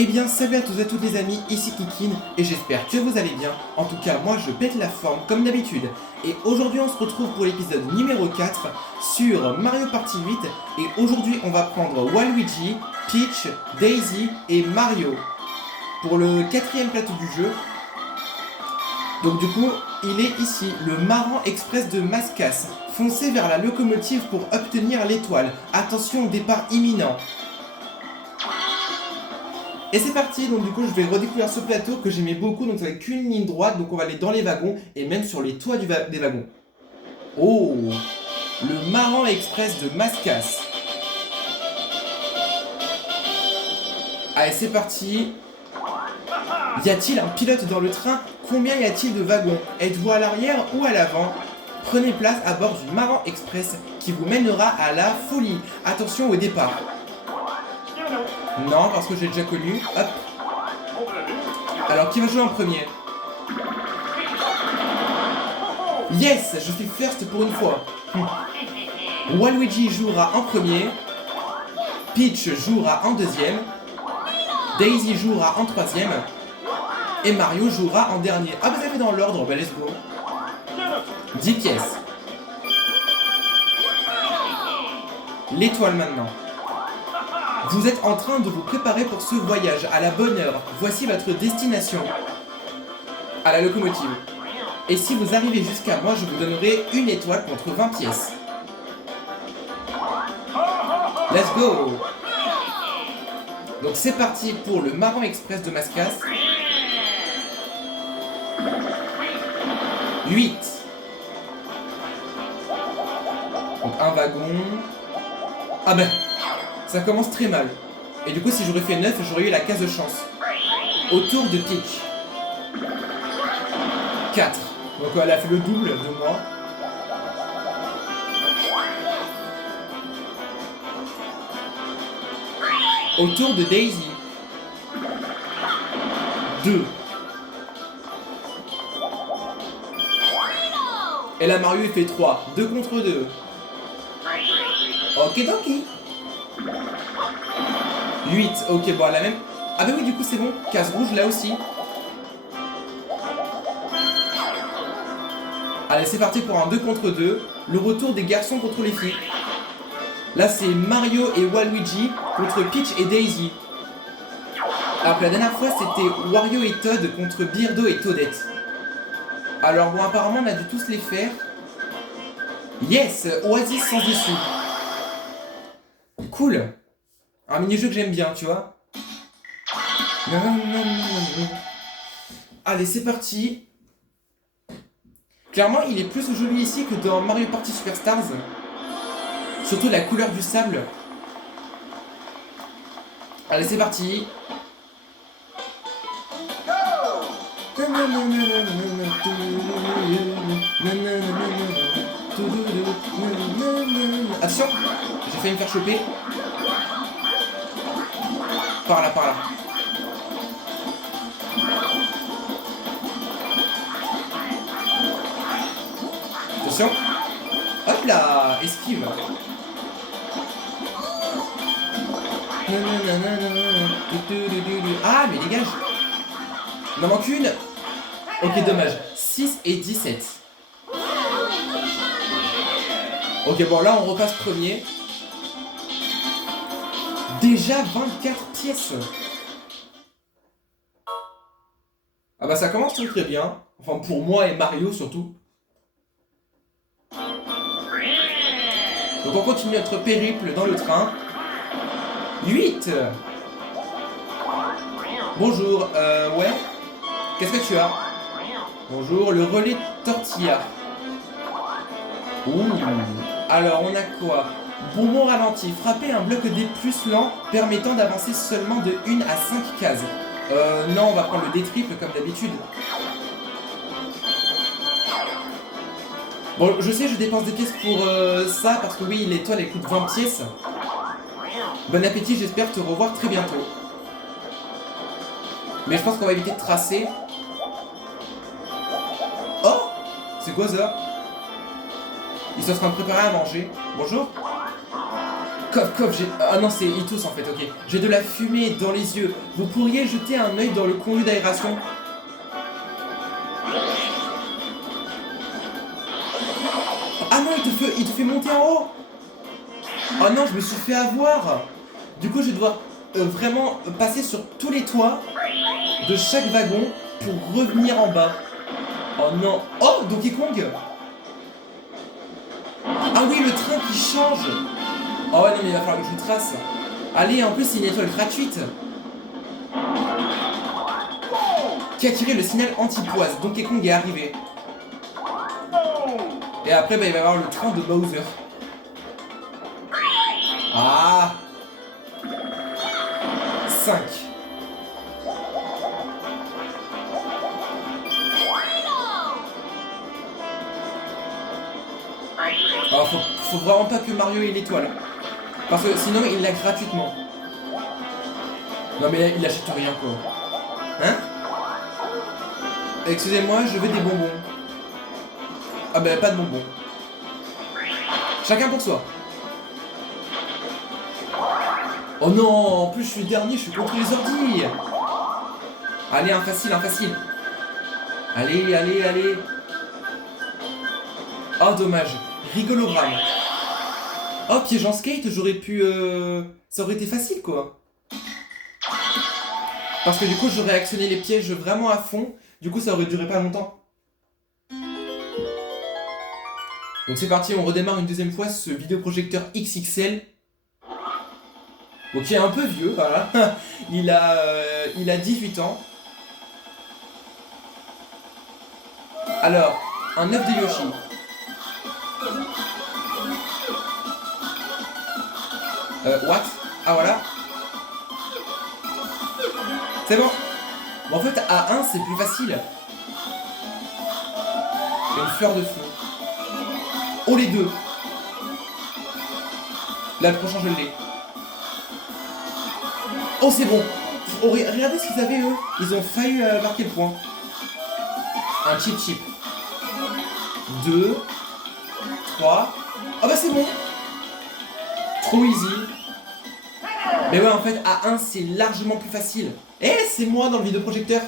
Eh bien, salut à tous et à toutes les amis, ici Kikine, et j'espère que vous allez bien. En tout cas, moi je pète la forme comme d'habitude. Et aujourd'hui on se retrouve pour l'épisode numéro 4 sur Mario Party 8. Et aujourd'hui on va prendre Waluigi, Peach, Daisy et Mario pour le quatrième plateau du jeu. Donc du coup, il est ici, le Marrant Express de Mascas. Foncez vers la locomotive pour obtenir l'étoile. Attention, départ imminent. Et c'est parti, donc du coup je vais redécouvrir ce plateau que j'aimais beaucoup, donc avec qu'une ligne droite, donc on va aller dans les wagons et même sur les toits des wagons. Oh, le Marrant Express de Mascas. Allez, c'est parti. Y a-t-il un pilote dans le train? Combien y a-t-il de wagons? Êtes-vous à l'arrière ou à l'avant? Prenez place à bord du Marrant Express qui vous mènera à la folie. Attention au départ. Non, parce que j'ai déjà connu. Hop. Alors, qui va jouer en premier? Yes, je suis first pour une fois. Waluigi jouera en premier. Peach jouera en deuxième. Daisy jouera en troisième. Et Mario jouera en dernier. Ah, vous avez dans l'ordre, bah let's go. 10 pièces. L'étoile maintenant. Vous êtes en train de vous préparer pour ce voyage à la bonne heure. Voici votre destination. À la locomotive. Et si vous arrivez jusqu'à moi, je vous donnerai une étoile contre 20 pièces. Let's go! Donc c'est parti pour le Marrant Express de Mascas. 8. Donc un wagon. Ah ben, ça commence très mal. Et du coup, si j'aurais fait 9, j'aurais eu la case de chance. Autour de Peach. 4. Donc elle a fait le double de moi. Autour de Daisy. 2. Et là, Mario il fait 3. 2 contre 2. Ok, doki. 8. Ok, bon, la même. Ah bah oui, du coup, c'est bon. Case rouge, là aussi. Allez, c'est parti pour un 2 contre 2. Le retour des garçons contre les filles. Là, c'est Mario et Waluigi contre Peach et Daisy. Alors que la dernière fois, c'était Wario et Toad contre Birdo et Toadette. Alors bon, apparemment, on a dû tous les faire. Yes, Oasis sans issue. Cool. Un mini-jeu que j'aime bien, tu vois. Allez, c'est parti. Clairement, il est plus joli ici que dans Mario Party Superstars. Surtout la couleur du sable. Allez, c'est parti. Attention, j'ai failli me faire choper. Par là, par là. Attention. Hop là, esquive. Ah, mais dégage. Il m'en manque une. Ok, dommage. 6 et 17. Ok, bon, là, on repasse premier. Déjà 24 pièces. Ah bah, ça commence très très bien. Enfin, pour moi et Mario, surtout. Donc, on continue notre périple dans le train. 8. Bonjour, ouais. Qu'est-ce que tu as? Bonjour, le relais tortilla. Ouh. Alors, on a quoi? Bonbon ralenti. Frappez un bloc des plus lents permettant d'avancer seulement de 1 à 5 cases. Non, on va prendre le D triple comme d'habitude. Bon, je sais, je dépense des pièces pour ça, parce que oui, l'étoile, elle coûte 20 pièces. Bon appétit, j'espère te revoir très bientôt. Mais je pense qu'on va éviter de tracer. Oh! C'est quoi ça? Ils sont en train de préparer à manger. Bonjour. Coff, coff, j'ai... Ah non, c'est Itus en fait, ok. J'ai de la fumée dans les yeux. Vous pourriez jeter un œil dans le conduit d'aération? Ah non, il te fait monter en haut. Oh non, je me suis fait avoir. Du coup, je vais devoir vraiment passer sur tous les toits de chaque wagon pour revenir en bas. Oh non. Oh, Donkey Kong. Ah oui, le train qui change. Oh ouais, non, mais il va falloir que je trace. Allez, en plus, c'est une étoile gratuite. Qui a tiré le signal anti-poise. Donkey Kong est arrivé. Et après, bah, il va y avoir le train de Bowser. Ah 5. Alors, faut vraiment pas que Mario ait l'étoile. Parce que sinon, il l'a gratuitement. Non, mais là, il achète rien, quoi. Hein? Excusez-moi, je veux des bonbons. Ah bah, pas de bonbons. Chacun pour soi. Oh non, en plus, je suis dernier, je suis contre les ordis. Allez, un facile, un facile. Allez, allez, allez. Oh, dommage. Rigologramme. Oh, piège en skate, j'aurais pu... Ça aurait été facile, quoi. Parce que du coup, j'aurais actionné les pièges vraiment à fond. Du coup, ça aurait duré pas longtemps. Donc c'est parti, on redémarre une deuxième fois ce vidéoprojecteur XXL. Donc il est un peu vieux, voilà. il a 18 ans. Alors, un œuf de Yoshi. What? Ah voilà. C'est bon. Bon, en fait, à 1, c'est plus facile. Il y a une fleur de feu. Oh, les deux. Là, le prochain, je l'ai. Oh, c'est bon. Oh, regardez ce qu'ils avaient, eux. Ils ont failli marquer le point. Un chip chip. 2. 3. Ah bah, c'est bon. Trop easy. Mais ouais, en fait, à 1, c'est largement plus facile. Eh, c'est moi dans le vidéoprojecteur.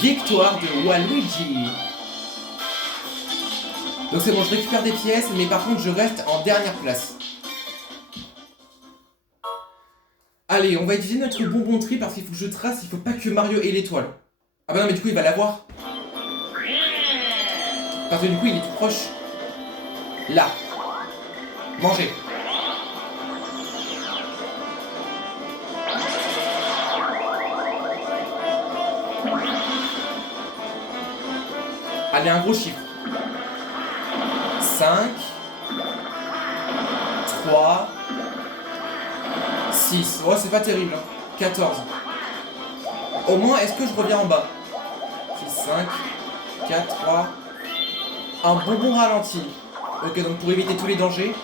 Victoire de Waluigi. Donc c'est bon, je récupère des pièces, mais par contre, je reste en dernière place. Allez, on va utiliser notre bonbon tri parce qu'il faut que je trace, il faut pas que Mario ait l'étoile. Ah bah non, mais du coup, il va l'avoir. Parce que du coup, il est tout proche. Là. Manger. Allez, un gros chiffre. 5, 3, 6. Oh, c'est pas terrible. 14. Au moins, est-ce que je reviens en bas? 5, 4, 3. Un bonbon ralenti. Ok, donc pour éviter tous les dangers.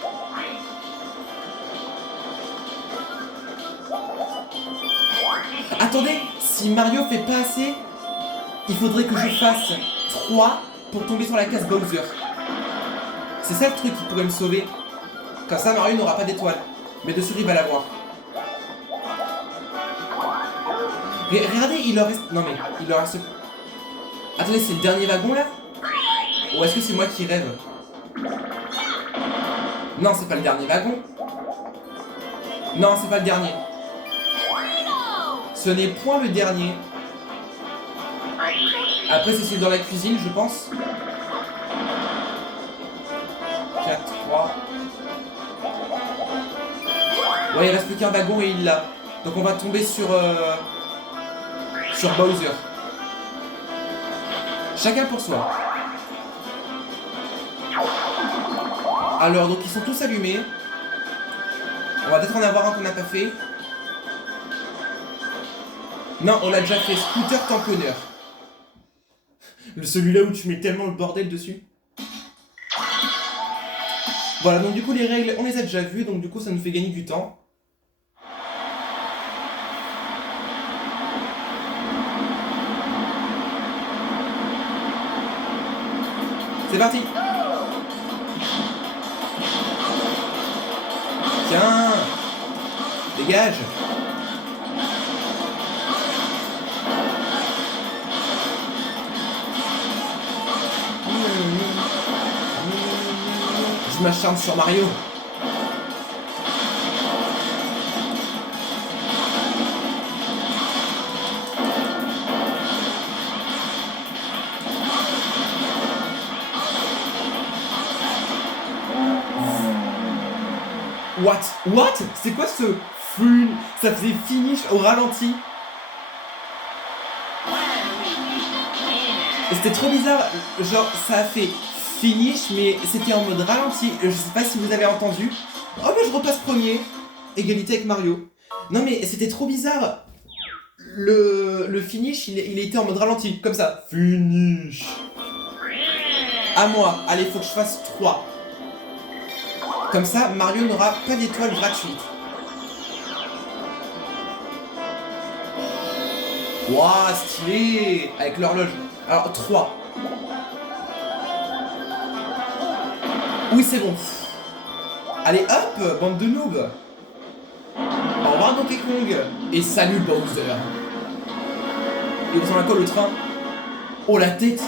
Attendez, si Mario fait pas assez, il faudrait que je fasse 3 pour tomber sur la case Bowser. C'est ça le truc qui pourrait me sauver. Comme ça, Mario n'aura pas d'étoile. Mais dessus, il va l'avoir. Mais regardez, il leur reste... Non mais, il leur reste... Attendez, c'est le dernier wagon là? Ou est-ce que c'est moi qui rêve? Non, c'est pas le dernier wagon. Non, c'est pas le dernier. Ce n'est point le dernier. Après, c'est dans la cuisine, je pense. 4, 3. Ouais, il reste plus qu'un wagon et il l'a. Donc on va tomber sur Bowser. Chacun pour soi. Alors, donc ils sont tous allumés. On va peut-être en avoir un qu'on n'a pas fait. Non, on l'a déjà fait. Scooter tamponneur. Celui-là où tu mets tellement le bordel dessus. Voilà, donc du coup les règles, on les a déjà vues, donc du coup ça nous fait gagner du temps. C'est parti. Tiens. Dégage. Je m'acharne sur Mario. What? C'est quoi ce fun? Ça faisait finish au ralenti. Et c'était trop bizarre. Genre, ça a fait finish, mais c'était en mode ralenti. Je sais pas si vous avez entendu. Oh, mais je repasse premier. Égalité avec Mario. Non, mais c'était trop bizarre. Le finish, il était en mode ralenti. Comme ça. Finish. À moi. Allez, faut que je fasse 3. Comme ça, Mario n'aura pas d'étoile gratuite. Wouah, stylé. Avec l'horloge. Alors, 3. Oui, c'est bon. Allez, hop, bande de noobs. Au revoir, Donkey Kong. Et salut, Bowser. Il ressemble à quoi, le train? Oh, la tête.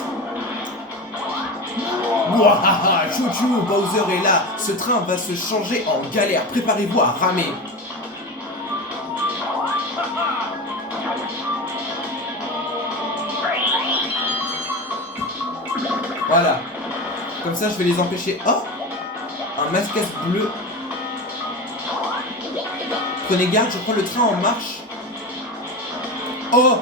Wouah, chouchou, Bowser est là. Ce train va se changer en galère. Préparez-vous à ramer. Voilà. Comme ça, je vais les empêcher. Oh, un mascasse bleu. Prenez garde, je prends le train en marche. Oh.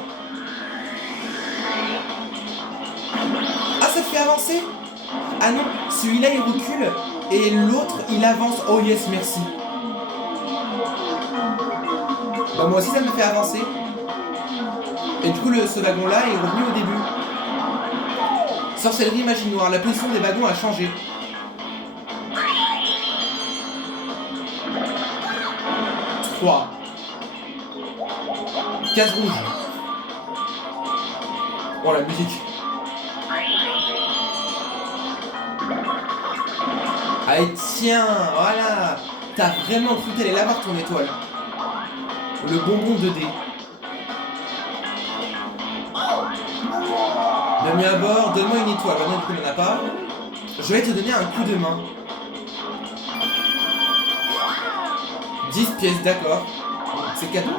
Ah, ça te fait avancer? Ah non, celui-là il recule et l'autre il avance. Oh yes, merci. Bah moi aussi ça me fait avancer. Et du coup ce wagon là est revenu au début. Sorcellerie magie noire, la position des wagons a changé. Trois. Case rouge. Oh la musique. Allez, tiens, voilà. T'as vraiment cru t'allais l'avoir ton étoile. Le bonbon 2D. Bienvenue à bord, donne-moi une étoile. Non, du coup, il n'en a pas. Je vais te donner un coup de main. 10 pièces, d'accord. C'est cadeau.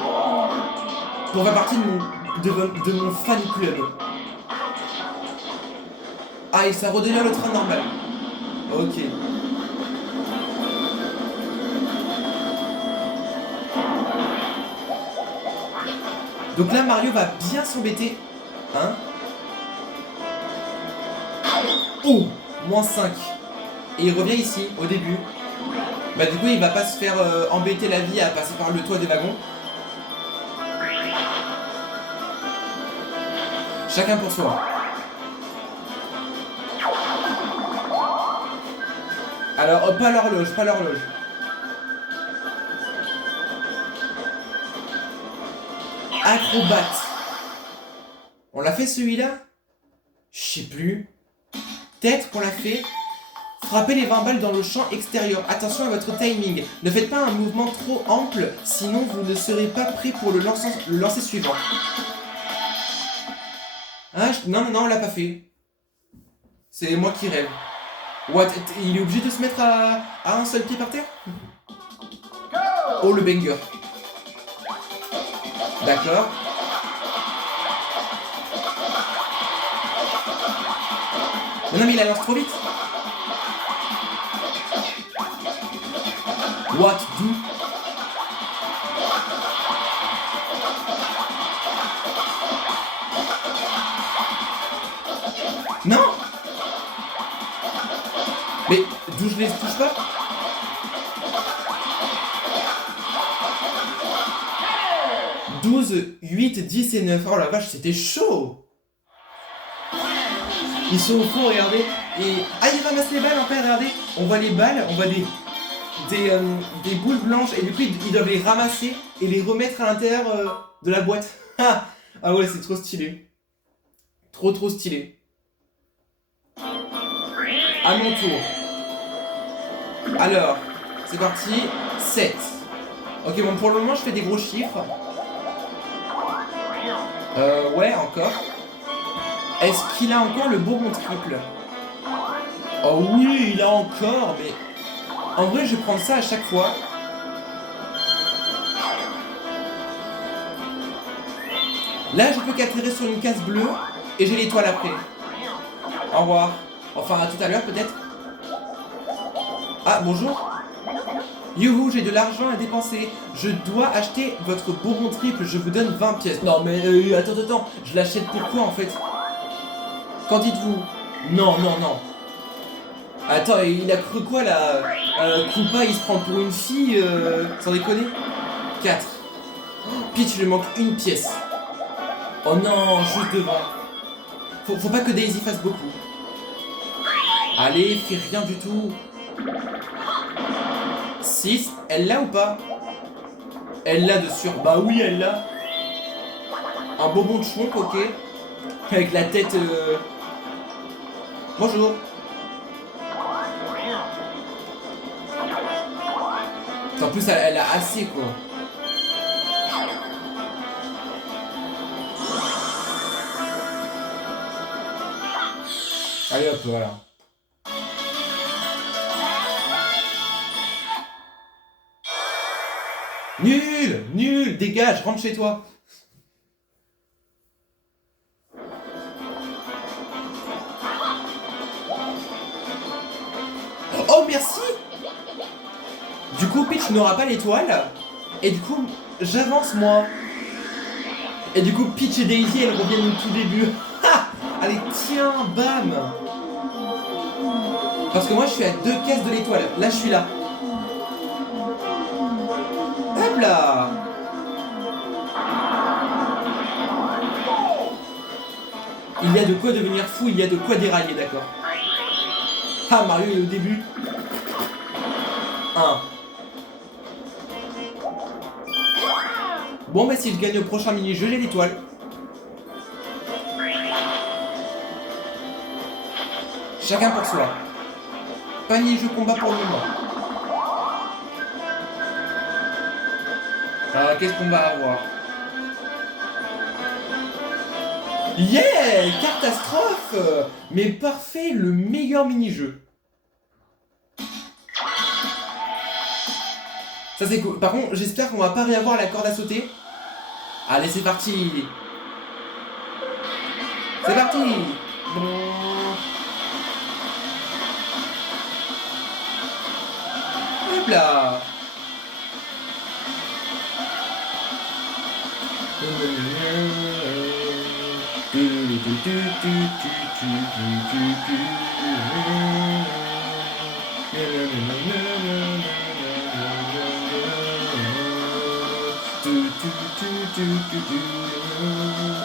Pour faire partie de mon fan club. Ah, et ça redevient le train normal. Ok. Donc là, Mario va bien s'embêter. Hein? Oh! Moins 5. Et il revient ici, au début. Bah du coup, il va pas se faire embêter la vie à passer par le toit des wagons. Chacun pour soi. Alors, pas l'horloge, pas l'horloge. Acrobate. On l'a fait celui-là? Je sais plus. Peut-être qu'on l'a fait. Frappez les 20 balles dans le champ extérieur. Attention à votre timing. Ne faites pas un mouvement trop ample, sinon vous ne serez pas prêt pour le lancer suivant. Ah, non, on l'a pas fait. C'est moi qui rêve. What? Il est obligé de se mettre à un seul pied par terre? Oh, le banger. D'accord. Non, mais il la lance trop vite. What? D'où? Non. Mais d'où je les touche pas? « 12, 8, 10 et 9. Oh la vache, c'était chaud. Ils sont au fond, regardez. Et... ah, ils ramassent les balles en fait, regardez. On voit les balles, on voit des boules blanches. Et du coup, ils doivent les ramasser et les remettre à l'intérieur de la boîte. Ah ouais, c'est trop stylé. Trop stylé. À mon tour. Alors, c'est parti. 7. Ok, bon, pour le moment, je fais des gros chiffres. Ouais, encore. Est-ce qu'il a encore le bourbon triple? Oh oui, il a encore, mais... En vrai, je vais prendre ça à chaque fois. Là, je peux qu'atterrir sur une case bleue, et j'ai l'étoile après. Au revoir. Enfin, à tout à l'heure, peut-être. Ah, bonjour. Youhou, j'ai de l'argent à dépenser. Je dois acheter votre bourbon triple, je vous donne 20 pièces. Non, mais attends. Je l'achète pourquoi, en fait? Qu'en dites-vous? Non. Attends, il a cru quoi, là? Koopa, il se prend pour une fille, sans déconner? 4. Peach, il lui manque une pièce. Oh non, juste devant. Faut pas que Daisy fasse beaucoup. Allez, fais rien du tout. 6, elle l'a ou pas? Elle l'a de sûr. Bah oui, elle l'a. Un bonbon de chouon, ok. Avec la tête... Bonjour. En plus, elle a assez, quoi. Allez hop, voilà. Nul, dégage, rentre chez toi. Oh, merci. Du coup, Peach n'aura pas l'étoile. Et du coup, j'avance, moi. Et du coup, Peach et Daisy, elles reviennent au tout début. Ha! Allez, tiens, bam. Parce que moi, je suis à 2 caisses de l'étoile. Là, je suis là. Hop là. Il y a de quoi devenir fou, il y a de quoi dérailler, d'accord. Ah, Mario est au début. 1. Bon, bah si je gagne au prochain mini-jeu, j'ai l'étoile. Chacun pour soi. Pas mini-jeu combat pour le moment. Alors, qu'est-ce qu'on va avoir? Yeah! Catastrophe! Mais parfait, le meilleur mini-jeu. Ça c'est cool. Par contre, j'espère qu'on va pas réavoir la corde à sauter. Allez, c'est parti! C'est parti! Hop là!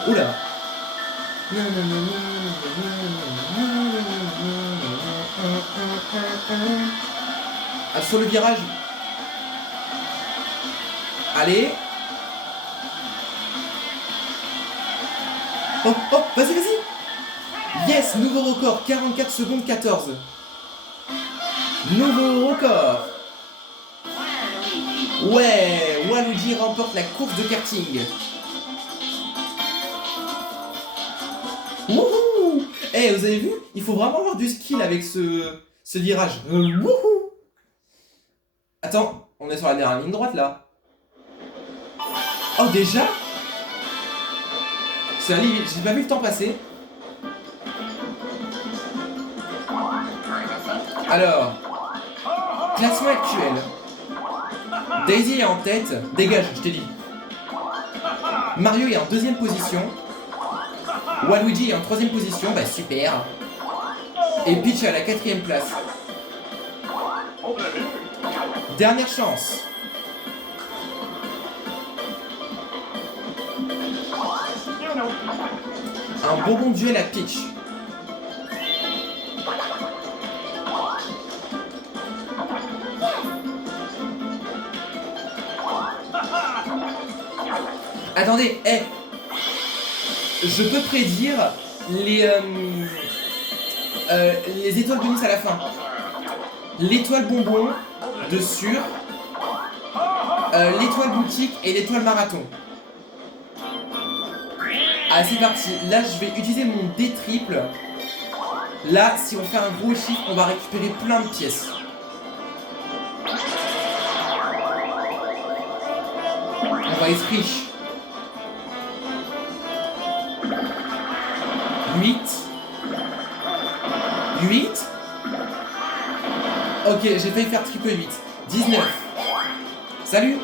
Oula. Ah, sur le virage. Allez. Oh, vas-y. Yes, nouveau record, 44 secondes 14. Nouveau record. Ouais, Waluigi remporte la course de karting. Wouhou! Eh, vous avez vu? Il faut vraiment avoir du skill avec ce virage. Wouhou! Attends, on est sur la dernière ligne droite là. Oh, déjà? C'est allé vite, j'ai pas vu le temps passer. Alors, classement actuel. Daisy est en tête, dégage, je t'ai dit. Mario est en 2ème position. Waluigi est en 3ème position, bah super. Et Peach est à la 4ème place. Dernière chance. Un bonbon duel à Peach. Attendez, je peux prédire les étoiles bonus à la fin. L'étoile bonbon, de sûr. l'étoile boutique et l'étoile marathon. Allez, c'est parti. Là, je vais utiliser mon D triple. Là, si on fait un gros chiffre, on va récupérer plein de pièces. On va être riche. 8. 8. Ok, j'ai failli faire triple 8. 19. Salut.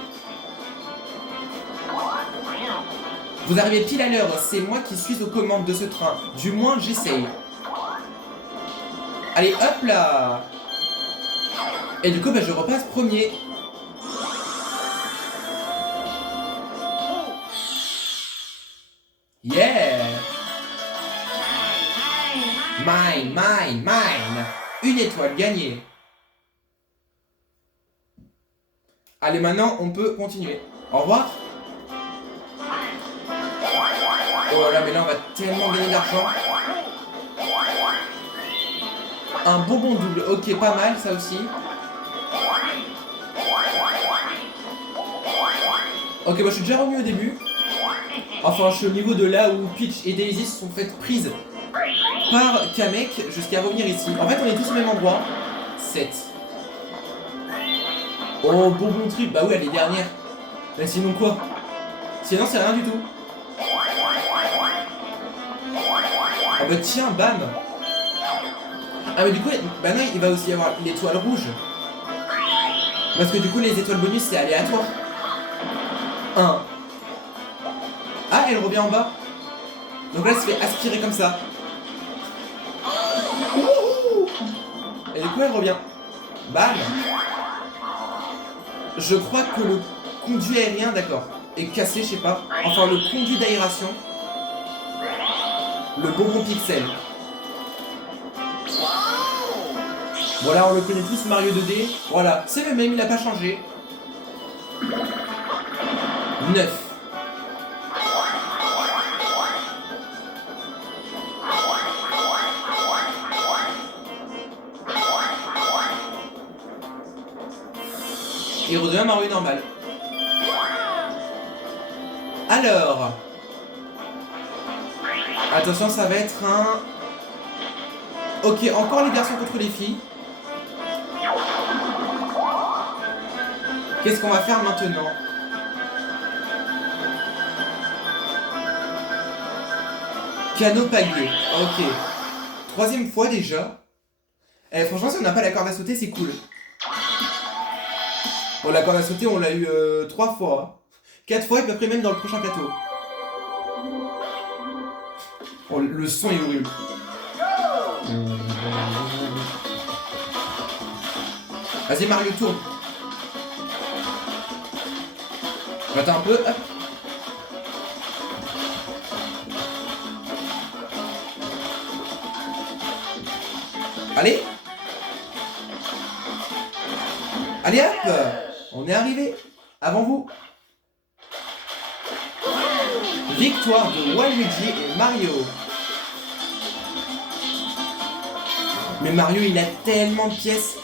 Vous arrivez pile à l'heure, c'est moi qui suis aux commandes de ce train. Du moins, j'essaye. Allez, hop là. Et du coup, bah, je repasse premier. Yeah. Mine, mine, mine. Une étoile gagnée. Allez, maintenant, on peut continuer. Au revoir. Oh là là, mais là, on va tellement gagner d'argent. Un bonbon double. Ok, pas mal, ça aussi. Ok, moi, je suis déjà revenu au début. Enfin, je suis au niveau de là où Peach et Daisy se sont faites prises par Kamek jusqu'à revenir ici. En fait, on est tous au même endroit. 7. Oh, bonbon triple. Bah oui, elle est dernière. Mais sinon quoi? Sinon, c'est rien du tout. Ah bah tiens, bam. Ah mais du coup, bah non, il va aussi y avoir l'étoile rouge. Parce que du coup, les étoiles bonus, c'est aléatoire. 1. Ah, elle revient en bas. Donc là, elle se fait aspirer comme ça. Et du coup, elle revient. Bam. Je crois que le conduit aérien, d'accord, est cassé, je sais pas. Enfin, le conduit d'aération. Le bonbon pixel. Voilà, on le connaît tous, Mario 2D. Voilà, c'est le même, il a pas changé. 9. Il redevient Mario normal. Alors. Attention, ça va être un... Ok, encore les garçons contre les filles. Qu'est-ce qu'on va faire maintenant? Canot palier. Ok. 3e fois déjà. Eh, franchement, si on n'a pas la corde à sauter, c'est cool. Bon, la corde à sauter, on l'a eu 3 fois. 4 fois, et puis après, même dans le prochain plateau. Oh, le son est horrible. Vas-y, Mario, tourne. Attends un peu, hop. Allez. Allez, hop. On est arrivé. Avant vous. Victoire de Waluigi et Mario. Mais Mario, il a tellement de pièces.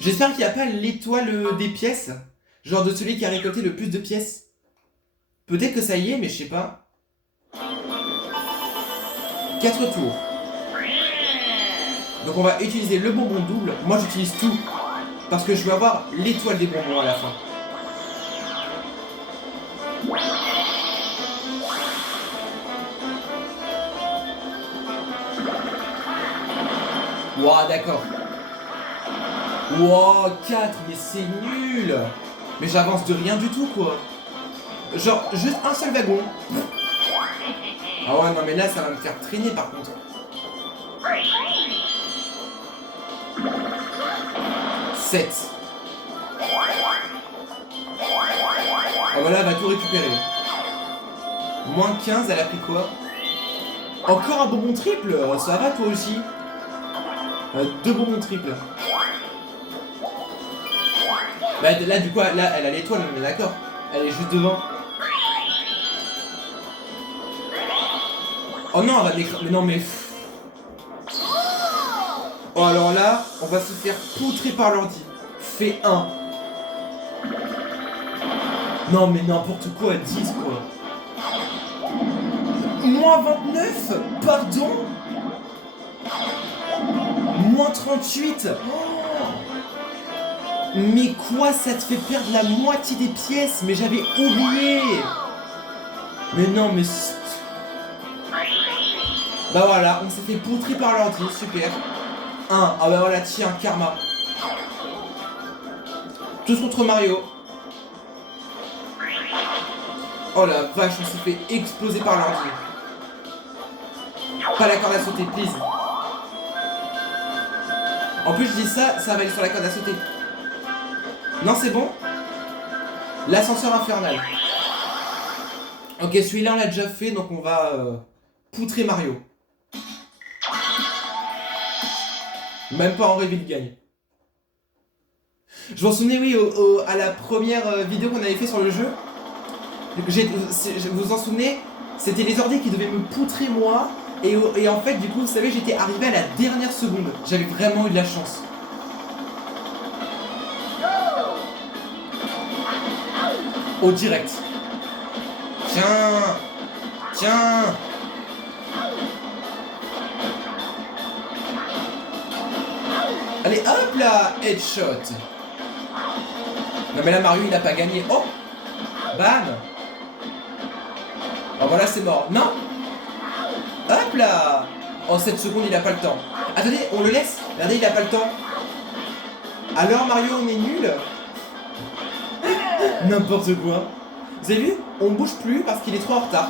J'espère qu'il n'y a pas l'étoile des pièces. Genre de celui qui a récolté le plus de pièces. Peut-être que ça y est, mais je sais pas. 4 tours. Donc on va utiliser le bonbon double. Moi j'utilise tout. Parce que je veux avoir l'étoile des bonbons à la fin. Ouah, d'accord. Ouah, 4, mais c'est nul. Mais j'avance de rien du tout, quoi. Genre, juste un seul wagon. Ah ouais, non, mais là, ça va me faire traîner, par contre. 7. Ah voilà, elle va tout récupérer. Moins 15, elle a pris quoi? Encore un bonbon triple? Ça va, toi aussi? 2 bonbons triples. Bah, là, du coup, là, elle a l'étoile, on est d'accord. Elle est juste devant. Oh non, elle va m'écraser. Mais non, mais... Oh, alors là, on va se faire poutrer par l'ordi. Fait 1. Non mais n'importe quoi, 10 quoi. Moins 29. Pardon. Moins 38. Mais quoi, ça te fait perdre la moitié des pièces? Mais j'avais oublié. Mais non, mais... Bah voilà, on s'est fait poutrer par l'ordi, super. 1, ah bah voilà, tiens, karma. Tous contre Mario. Oh la vache, on s'est fait exploser par l'ordi. Pas la corde à sauter, please. En plus, je dis ça, ça va aller sur la corde à sauter. Non, c'est bon. L'ascenseur infernal. Ok, celui-là, on l'a déjà fait, donc on va poutrer Mario. Même pas en rêve, il gagne. Je m'en souvenais, oui, à la première vidéo qu'on avait fait sur le jeu. Vous vous en souvenez? C'était les ordis qui devaient me poutrer moi. Et en fait, du coup, vous savez, j'étais arrivé à la dernière seconde. J'avais vraiment eu de la chance. Au direct. Tiens. Tiens. Allez, hop là, headshot. Non mais là, Mario, il a pas gagné. Oh. Bam. Oh voilà, c'est mort. Non. Hop là. En 7 secondes, il a pas le temps. Attendez, on le laisse. Regardez, il a pas le temps. Alors Mario, on est nul. N'importe quoi. Vous avez vu? On bouge plus parce qu'il est trop en retard.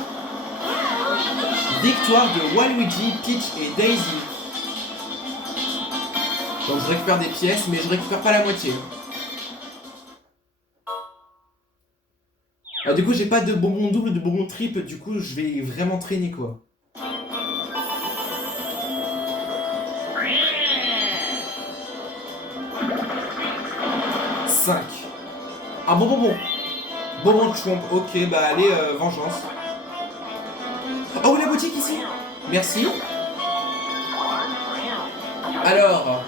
Victoire de Waluigi, Peach et Daisy. Donc je récupère des pièces, mais je récupère pas la moitié. Alors, du coup, j'ai pas de bonbons double, de bonbons triple. Du coup, je vais vraiment traîner quoi. Un bon bonbon. Bonbon de chomp. Ok, bah allez, vengeance. Oh, la boutique ici. Merci. Alors.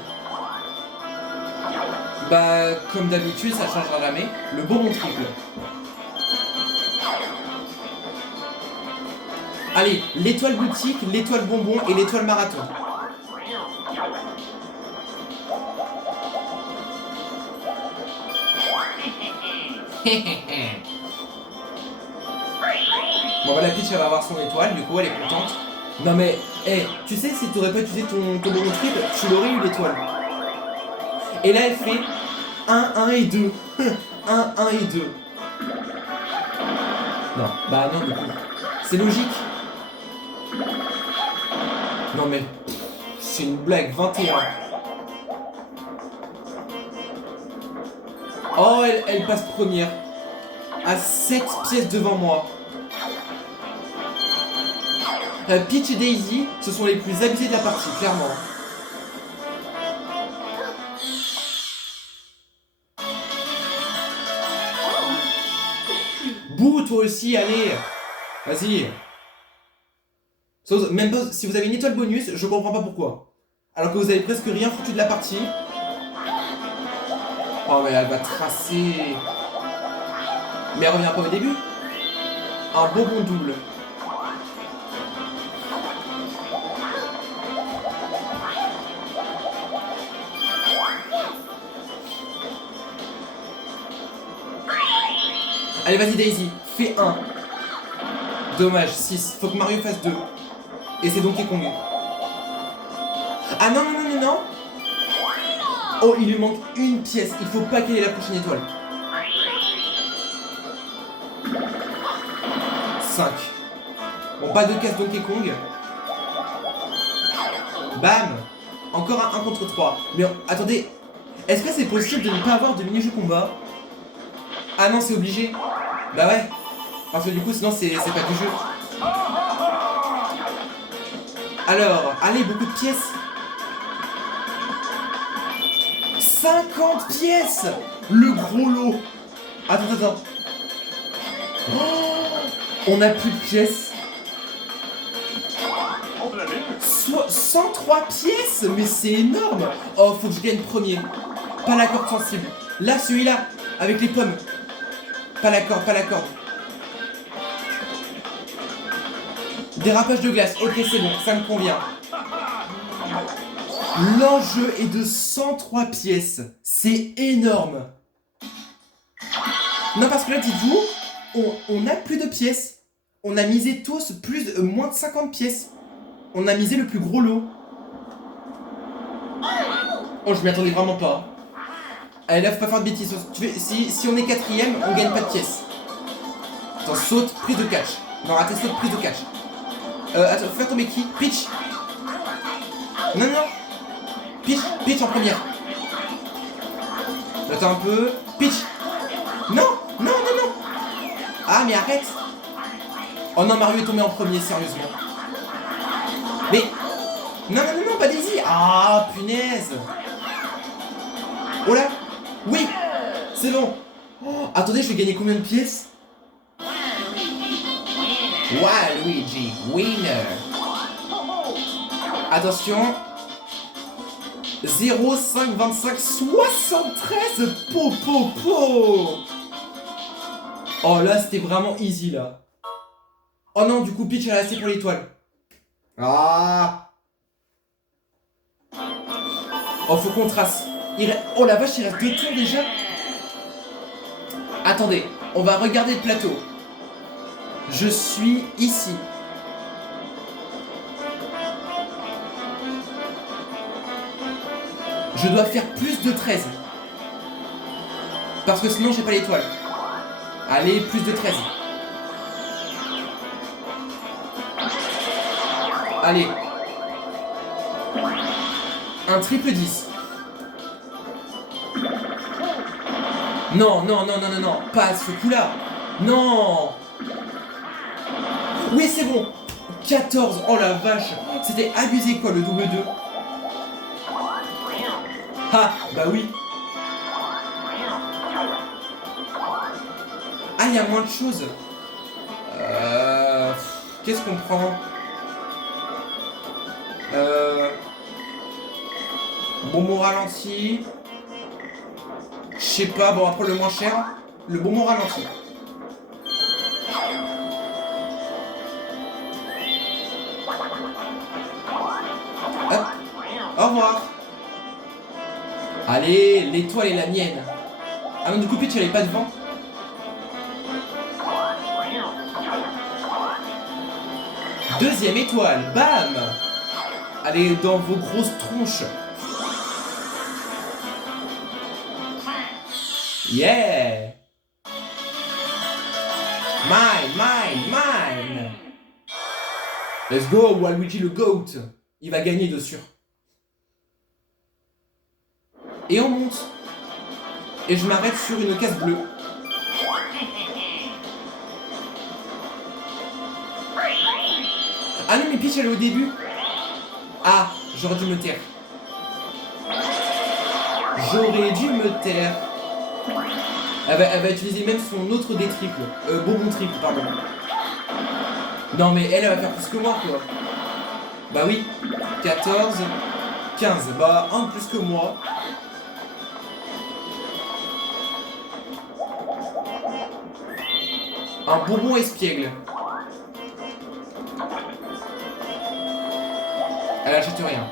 Bah, comme d'habitude, ça changera jamais. Le bonbon triple. Allez, l'étoile boutique, l'étoile bonbon et l'étoile marathon. Bon bah la Peach elle va avoir son étoile, du coup elle est contente. Non mais, hey, tu sais si t'aurais pas utilisé ton bonbon triple, tu l'aurais eu l'étoile. Et là elle fait 1, 1 et 2. 1, 1 et 2. Non, bah non du coup. C'est logique. Non mais, c'est une blague, 21. Oh, elle passe première. À 7 pièces devant moi. Peach et Daisy, ce sont les plus abusés de la partie, clairement. Bouh, toi aussi, allez. Vas-y. Même pas, si vous avez une étoile bonus, je comprends pas pourquoi. Alors que vous avez presque rien foutu de la partie. Oh mais elle va tracer. Mais elle revient pas au début. Un bonbon double. Allez vas-y Daisy, fais 1. Dommage, 6. Faut que Mario fasse 2. Et c'est Donkey Kong. Ah non, non, non, non, non. Oh, il lui manque une pièce. Il faut pas qu'elle ait la prochaine étoile. 5. Bon, pas de casse Donkey Kong. Bam. Encore un 1 contre 3. Mais attendez. Est-ce que c'est possible de ne pas avoir de mini-jeu combat? Ah non, c'est obligé. Bah ouais. Parce que du coup, sinon, c'est pas du jeu. Alors, allez, beaucoup de pièces. 50 pièces. Le gros lot. Attends, attends. Oh, on a plus de pièces. 103 pièces. Mais c'est énorme. Oh, faut que je gagne premier. Pas la corde sensible. Là, celui-là, avec les pommes. Pas la corde, pas la corde. Dérapage de glace. Ok, c'est bon, ça me convient. L'enjeu est de 103 pièces. C'est énorme. Non, parce que là, dites-vous, on a plus de pièces. On a misé tous moins de 50 pièces. On a misé le plus gros lot. Oh, je m'y attendais vraiment pas. Allez, là, faut pas faire de bêtises. Si on est quatrième, on gagne pas de pièces. Attends, saute, prise de catch. Non, raté, saute, prise de catch. Attends, faut faire tomber qui? Pitch. Non, non. Pitch en première. Attends un peu. Pitch. Non. Ah, mais arrête. Oh non, Mario est tombé en premier, sérieusement. Mais... Non, pas Daisy. Ah, punaise. Oh là. Oui. C'est bon. Oh, attendez, je vais gagner combien de pièces? Waluigi, winner. Attention. 0, 5, 25, 73. Po. Oh là, c'était vraiment easy là. Oh non, du coup, Peach elle a assez pour l'étoile. Ah. Oh, faut qu'on trace. Oh la vache, il reste 2 tours déjà. Attendez, on va regarder le plateau. Je suis ici. Je dois faire plus de 13. Parce que sinon, j'ai pas l'étoile. Allez, plus de 13. Allez. Un triple 10. Non. Pas à ce coup-là. Non. Oui, c'est bon. 14. Oh la vache. C'était abusé quoi, le double 2. Ah, bah oui. Ah, il y a moins de choses. Qu'est-ce qu'on prend? Bonbon ralenti. Je sais pas, bon après le moins cher. Le bonbon ralenti. Hop. Au revoir. Allez, l'étoile est la mienne. Ah non, du coup, Peach, elle est pas devant. Deuxième étoile, bam. Allez, dans vos grosses tronches. Yeah. Mine. Let's go, Waluigi le GOAT. Il va gagner de sûr. Et on monte. Et je m'arrête sur une case bleue. Ah non, mais Peach elle est au début. Ah, j'aurais dû me taire. Elle va utiliser même son autre dé triple. Bonbon triple, pardon. Non mais elle va faire plus que moi quoi. Bah oui. 14, 15. Bah un de plus que moi. Un bonbon espiègle. Elle achète rien.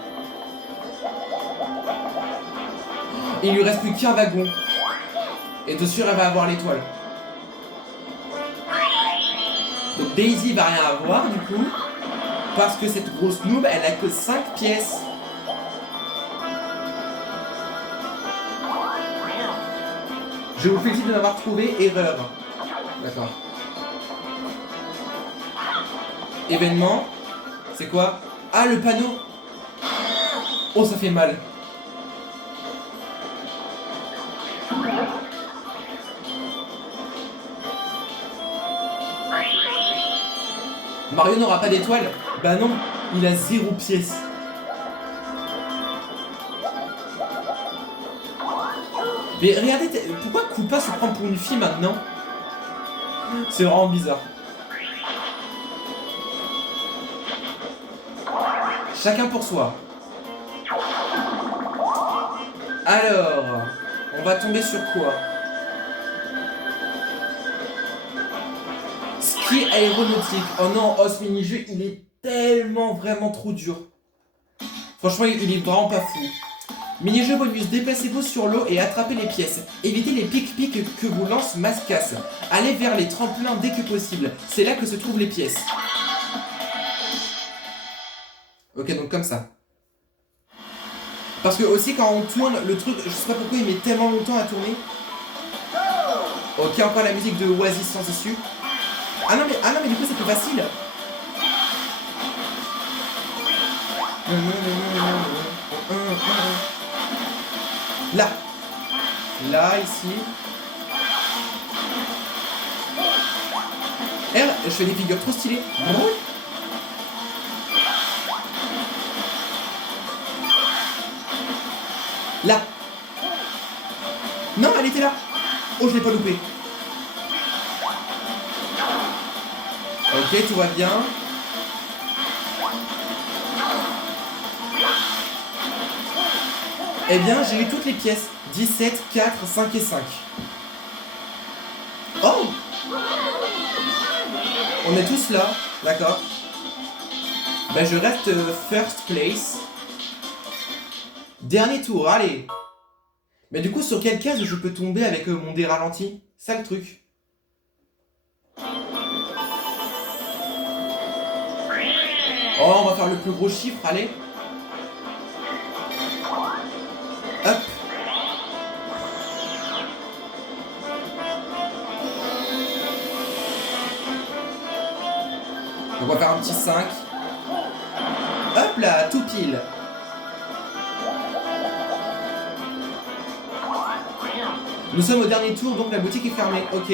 Il lui reste plus qu'un wagon. Et de sûr elle va avoir l'étoile. Donc Daisy va rien avoir du coup. Parce que cette grosse noob elle a que 5 pièces. Je vous félicite de m'avoir trouvé erreur. D'accord. Événement. C'est quoi? Ah le panneau. Oh ça fait mal. Mario n'aura pas d'étoile? Bah non, il a 0 pièce. Mais regardez, pourquoi Koopa se prend pour une fille maintenant? C'est vraiment bizarre. Chacun pour soi. Alors, on va tomber sur quoi? Ski aéronautique. Oh non, oh ce mini-jeu, il est tellement vraiment trop dur. Franchement, il est vraiment pas fou. Mini-jeu bonus, déplacez-vous sur l'eau et attrapez les pièces. Évitez les pics-pics que vous lance Mascasse. Allez vers les tremplins dès que possible. C'est là que se trouvent les pièces. Ok, donc comme ça. Parce que aussi quand on tourne, le truc, je sais pas pourquoi il met tellement longtemps à tourner. Ok, encore la musique de Oasis sans issue. Ah non mais du coup c'est plus facile. Là. Là, ici. R, je fais des figures trop stylées. Là. Non, elle était là. Oh, je l'ai pas loupé. Ok, tout va bien. Eh bien, j'ai eu toutes les pièces. 17, 4, 5 et 5. Oh! On est tous là, d'accord. Bah, je reste first place. Dernier tour, allez. Mais du coup, sur quelle case je peux tomber avec mon dé ralenti? Ça le truc. Oh, on va faire le plus gros chiffre, allez. Hop. Donc on va faire un petit 5. Hop là, tout pile. Nous sommes au dernier tour, donc la boutique est fermée. Ok.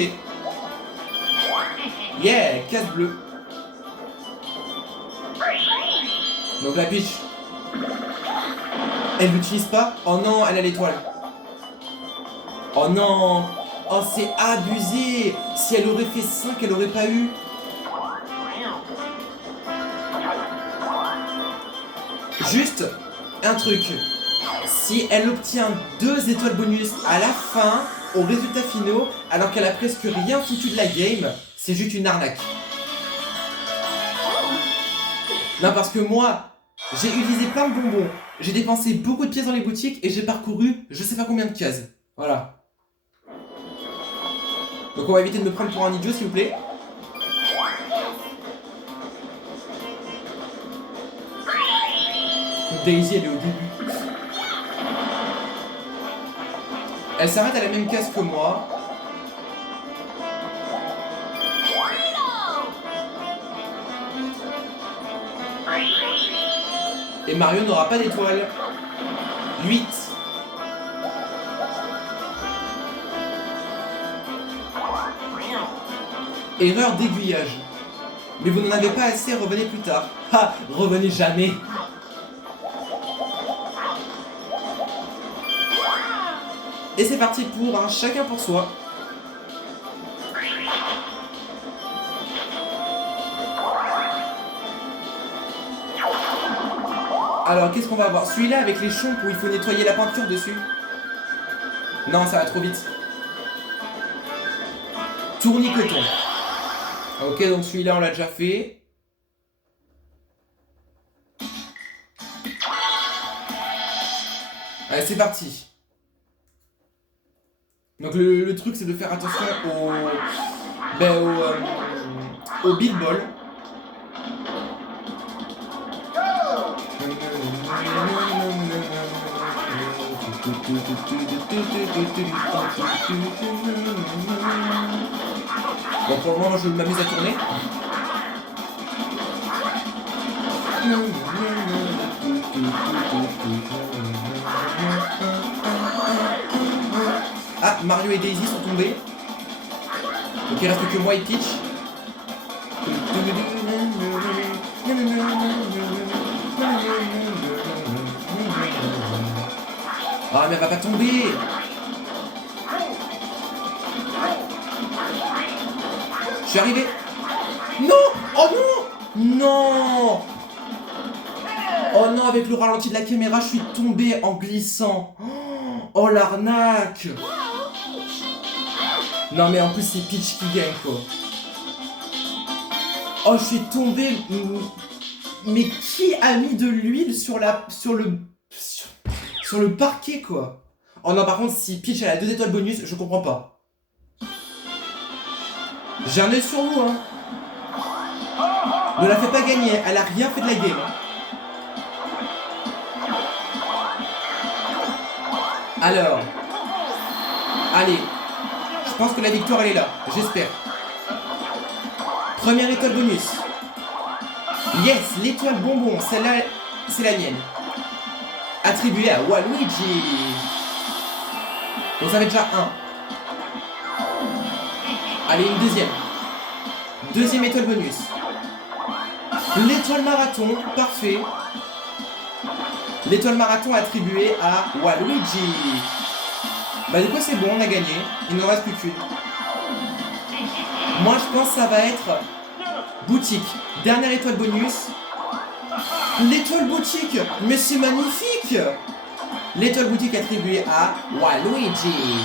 Yeah, case bleue. Donc la Peach. Elle l'utilise pas? Oh non, elle a l'étoile. Oh non. Oh, c'est abusé. Si elle aurait fait 5, elle aurait pas eu. Juste un truc. Si elle obtient 2 étoiles bonus à la fin, au résultat finaux, alors qu'elle a presque rien foutu de la game, c'est juste une arnaque. Non, parce que moi, j'ai utilisé plein de bonbons, j'ai dépensé beaucoup de pièces dans les boutiques et j'ai parcouru je sais pas combien de cases. Voilà. Donc on va éviter de me prendre pour un idiot, s'il vous plaît. Daisy, elle est au début. Elle s'arrête à la même case que moi. Et Mario n'aura pas d'étoile. 8. Erreur d'aiguillage. Mais vous n'en avez pas assez, revenez plus tard. Ah, revenez jamais. Et c'est parti pour un chacun pour soi. Alors, qu'est-ce qu'on va avoir? Celui-là avec les chompes où il faut nettoyer la peinture dessus. Non, ça va trop vite. Tourniqueton. Ok, donc celui-là, on l'a déjà fait. Allez, c'est parti. Donc le truc, c'est de faire attention au Big Ball. Bon, pour le moment, je m'amuse à tourner. Ah, Mario et Daisy sont tombés. Donc il reste que moi et Peach. Ah, mais elle va pas tomber. Je suis arrivé. Non. Oh non. Non. Oh non, avec le ralenti de la caméra, je suis tombé en glissant. Oh l'arnaque. Non mais en plus c'est Peach qui gagne quoi. Oh, je suis tombé. Mais qui a mis de l'huile sur le parquet, quoi? Oh non, par contre, si Peach a la 2 étoiles bonus, je comprends pas. J'ai un œil sur vous, hein. Ne la fais pas gagner, elle a rien fait de la game. Alors. Allez. Je pense que la victoire, elle est là. J'espère. Première étoile bonus. Yes, l'étoile bonbon. Celle-là, c'est la mienne. Attribuée à Waluigi. Donc ça fait déjà 1. Allez, une deuxième. Deuxième étoile bonus. L'étoile marathon, parfait. L'étoile marathon attribuée à Waluigi. Bah du coup c'est bon, on a gagné. Il ne reste plus qu'une. Moi je pense que ça va être boutique. Dernière étoile bonus. L'étoile boutique. Mais c'est magnifique. L'étoile boutique attribuée à Waluigi.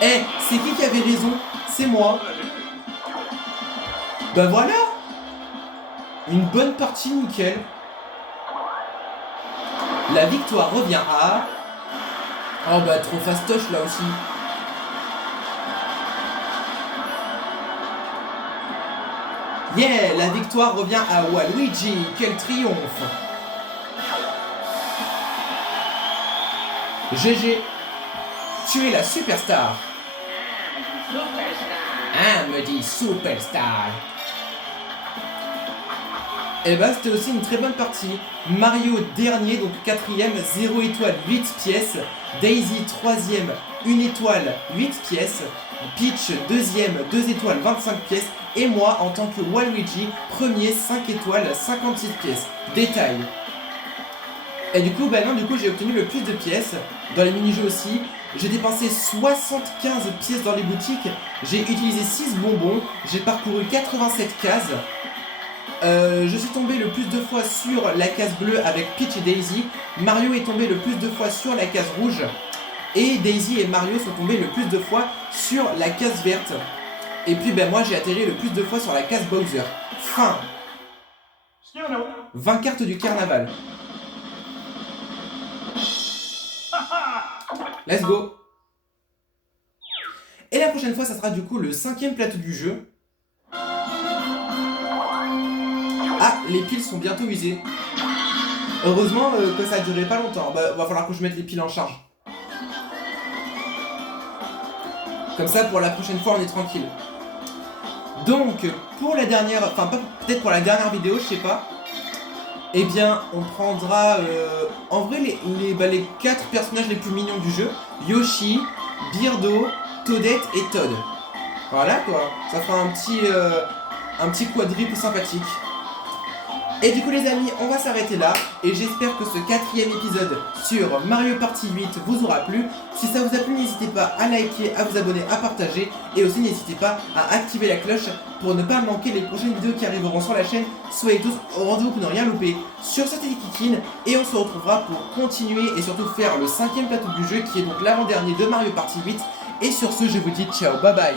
Eh, c'est qui avait raison? C'est moi. Bah voilà. Une bonne partie, nickel. La victoire revient à... Oh bah trop fastoche là aussi. Yeah, la victoire revient à Waluigi. Quel triomphe. GG. Tu es la superstar. Ah, me dit superstar. Et bah c'était aussi une très bonne partie. Mario dernier, donc 4ème, 0 étoile, 8 pièces. Daisy 3ème, 1 étoile, 8 pièces. Peach 2ème, 2 étoiles, 25 pièces. Et moi en tant que Waluigi, premier, 5 étoiles, 56 pièces. Détail. Et du coup, bah non, j'ai obtenu le plus de pièces. Dans les mini-jeux aussi. J'ai dépensé 75 pièces dans les boutiques. J'ai utilisé 6 bonbons. J'ai parcouru 87 cases. Je suis tombé le plus de fois sur la case bleue avec Peach et Daisy. Mario est tombé le plus de fois sur la case rouge. Et Daisy et Mario sont tombés le plus de fois sur la case verte. Et puis ben moi j'ai atterri le plus de fois sur la case Bowser. Fin. 20 cartes du carnaval. Let's go. Et la prochaine fois ça sera du coup le 5ème plateau du jeu. Ah, les piles sont bientôt usées. Heureusement que ça a duré pas longtemps. Bah, va falloir que je mette les piles en charge. Comme ça, pour la prochaine fois, on est tranquille. Donc, pour la dernière... Enfin, peut-être pour la dernière vidéo, je sais pas. Eh bien, on prendra... en vrai, les 4 personnages les plus mignons du jeu. Yoshi, Birdo, Toadette et Todd. Voilà, quoi. Ça fera un petit quadruple sympathique. Et du coup les amis, on va s'arrêter là. Et j'espère que ce 4ème épisode sur Mario Party 8 vous aura plu. Si ça vous a plu, n'hésitez pas à liker, à vous abonner, à partager. Et aussi n'hésitez pas à activer la cloche pour ne pas manquer les prochaines vidéos qui arriveront sur la chaîne. Soyez tous au rendez-vous pour ne rien louper sur cette Kikine. Et on se retrouvera pour continuer et surtout faire le 5ème plateau du jeu qui est donc l'avant-dernier de Mario Party 8. Et sur ce, je vous dis ciao, bye bye.